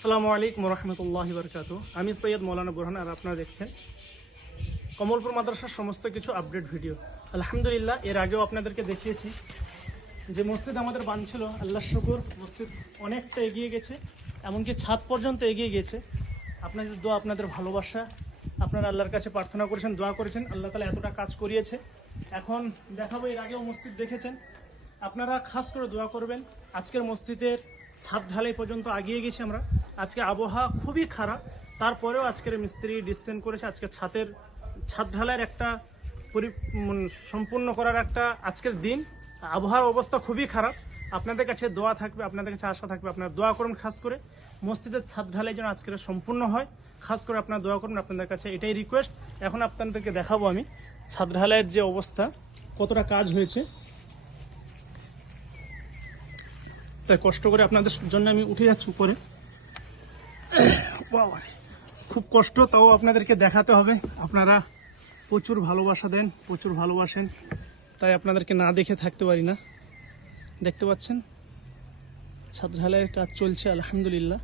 আসসালামু আলাইকুম রহমতুল্লাহি বারকাতু। আমি সৈয়দ মৌলানা বুরহান, আর আপনারা দেখছেন কমলপুর মাদ্রাসার সমস্ত কিছু আপডেট ভিডিও। আলহামদুলিল্লাহ, এর আগেও আপনাদেরকে দেখিয়েছি যে মসজিদ আমাদের বানছিল। আল্লাহ শুকুর, মসজিদ অনেকটা এগিয়ে গেছে, এমনকি ছাদ পর্যন্ত এগিয়ে গেছে। আপনাদের দোয়া, আপনাদের ভালোবাসা, আপনারা আল্লাহর কাছে প্রার্থনা করেছেন, দোয়া করেছেন, আল্লাহ তাআলা এতটা কাজ করিয়েছে। এখন দেখাবো, এর আগেও মসজিদ দেখেছেন, আপনারা খাস করে দোয়া করবেন। আজকের মসজিদের ছাদ ঢালাই পর্যন্ত আগিয়ে গেছি আমরা। আজকে আবহাওয়া খুবই খারাপ, তারপরেও আজকের মিস্ত্রি ডিসিশন করেছে আজকে ছাদ ঢালাইয়ের একটা সম্পূর্ণ করার একটা আজকের দিন। আবহাওয়ার অবস্থা খুবই খারাপ। আপনাদের কাছে দোয়া থাকবে, আপনাদের কাছে আশা থাকবে, আপনারা দোয়া করুন। খাস করে মসজিদের ছাদ ঢালাই যেন আজকের সম্পূর্ণ হয়, খাস করে আপনারা দোয়া করুন। আপনাদের কাছে এটাই রিকোয়েস্ট। এখন আপনাদেরকে দেখাবো আমি ছাদ ঢালাইয়ের যে অবস্থা, কতটা কাজ হয়েছে। তাই কষ্ট করে আপনাদের জন্য আমি উঠে যাচ্ছি উপরে। খুব কষ্ট, তাও আপনাদেরকে দেখাতে হবে। আপনারা প্রচুর ভালোবাসা দেন, প্রচুর ভালোবাসেন, তাই আপনাদেরকে না দেখে থাকতে পারি না। দেখতে পাচ্ছেন ছাদ ঢালাইয়ের কাজ চলছে আলহামদুলিল্লাহ।